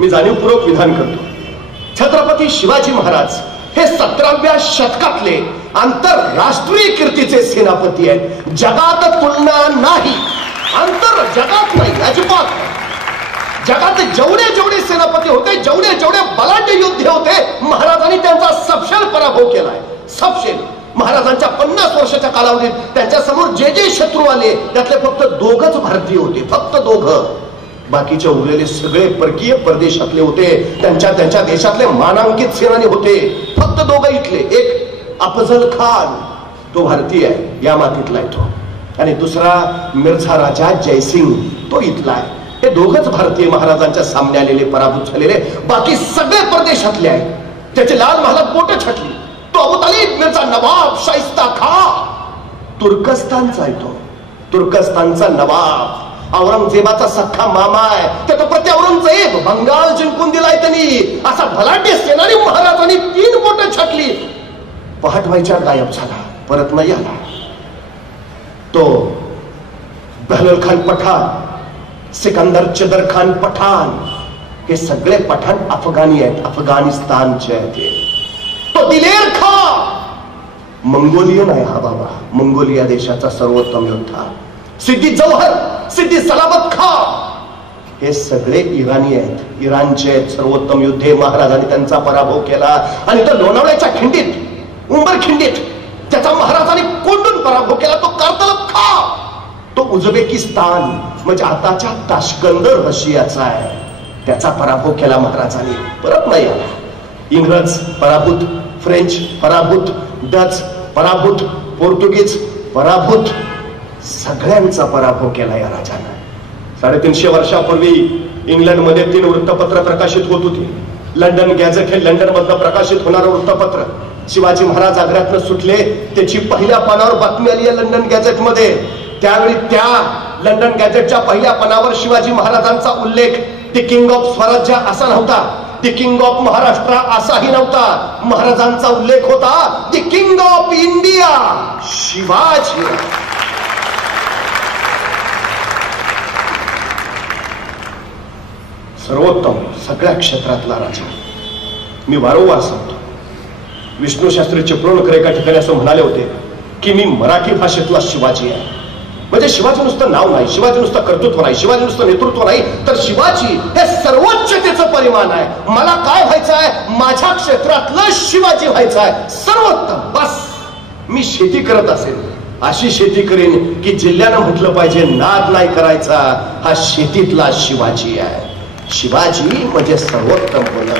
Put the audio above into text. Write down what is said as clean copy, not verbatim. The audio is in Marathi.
मी जाणीवपूर्वक विधान करतो, छत्रपती शिवाजी महाराज हे 17व्या शतकातले आंतरराष्ट्रीय कीर्तीचे सेनापती आहेत. जगात तुलना नाही, आंतर जगात नाही, अजिबात नाही. जगात जेवढे जेवढे सेनापती होते, जेवढे जेवढे बलाढ्य योद्धे होते, महाराजांनी त्यांचा सपशेल पराभव केलाय. सपशेल. महाराजांच्या 50 वर्षाच्या कालावधीत त्यांच्या समोर जे जे शत्रू आले त्यातले फक्त 2च भारतीय होते, फक्त 2. बाकीचे उरलेले सगळे परकीय परदेशातले होते, त्यांच्या त्यांच्या देशातले मानांकित सेनानी होते. फक्त 2 इथले, एक अफजल खान, तो भारतीय आहे, या मातीतला आहे तो, आणि दुसरा मिर्झा राजा जयसिंग, तो इथला आहे. हे 2च भारतीय महाराजांच्या सामने आलेले, पराभूत झालेले. बाकी सगळे परदेशातले आहेत. त्याचे लाल महालात बोट छाटली. तो अबू तालिब, मिर्झा नवाब, शाइस्ता खान, तुर्कस्तानचा आहे तो, तुर्कस्तानचा नवाब, औरंगजेबाचा सख्खा मामा आहे. त्याचा प्रति औरंगजेब बंगाल जिंकून दिलाय त्यांनी. असा भलाढ्य सेनानी महाराजांनी 3 बोट छाटली. पहाट व्हायच्या गायब झाला, परत नाही आला. तो बहलोल खान पठाण, सिकंदर चदर खान पठाण, हे सगळे पठाण अफगाणी आहेत, अफगाणिस्तानचे आहेत. तो दिलेर खान मंगोलियन आहे. हा बाबा मंगोलिया देशाचा सर्वोत्तम योद्धा. सिद्दी जौहर, सिद्दी सलामत खान, हे सगळे इराणी आहेत, इराणचे आहेत, सर्वोत्तम योद्धे. महाराजांनी त्यांचा पराभव केला. आणि तो लोणावळ्याच्या खिंडीत, उंबर खिंडीत, त्याचा महाराजांनी कोंडून पराभव केला. तो कारतलब खान, तो उझबेकिस्तान म्हणजे आताच्या ताश्कंद रशियाचा आहे, त्याचा पराभव केला महाराजांनी. परत नाही आला. इंग्रज पराभूत, फ्रेंच पराभूत, डच पराभूत, पोर्तुगीज पराभूत, सगळ्यांचा पराभव केला या राजानं. 350 वर्षापूर्वी इंग्लंडमध्ये 3 वृत्तपत्र प्रकाशित होत होती. लंडन गॅझेट हे लंडन मधलं प्रकाशित होणारं वृत्तपत्र. शिवाजी महाराज आग्र्यातनं सुटले, त्याची पहिल्या पानावर बातमी आली आहे लंडन गॅझेट मध्ये. त्यावेळी त्या लंडन गॅझेटच्या पहिल्या पानावर शिवाजी महाराजांचा उल्लेख द किंग ऑफ स्वराज्य असा नव्हता, द किंग ऑफ महाराष्ट्र असाही नव्हता. महाराजांचा उल्लेख होता the king of India, Shivaji. सर्वोत्तम, सगळ्या क्षेत्रातला राजा. मी वारंवार सांगतो, विष्णू शास्त्री चिपळूणकर एका ठिकाणी असं म्हणाले होते की मी मराठी भाषेतला शिवाजी आहे. म्हणजे शिवाजी नुसतं नाव नाही, शिवाजी नुसतं कर्तृत्व नाही, शिवाजी नुसतं नेतृत्व नाही, तर शिवाजी हे सर्वोच्चतेचं परिमाण आहे. मला काय व्हायचं आहे? माझ्या क्षेत्रातलं शिवाजी व्हायचं आहे, सर्वोत्तम. बस मी शेती करत असेल, अशी शेती करेन की जिल्ह्यानं म्हटलं पाहिजे नाद नाही करायचा, हा शेतीतला शिवाजी आहे. शिवाजी म्हणजे सर्वोत्तम होणं.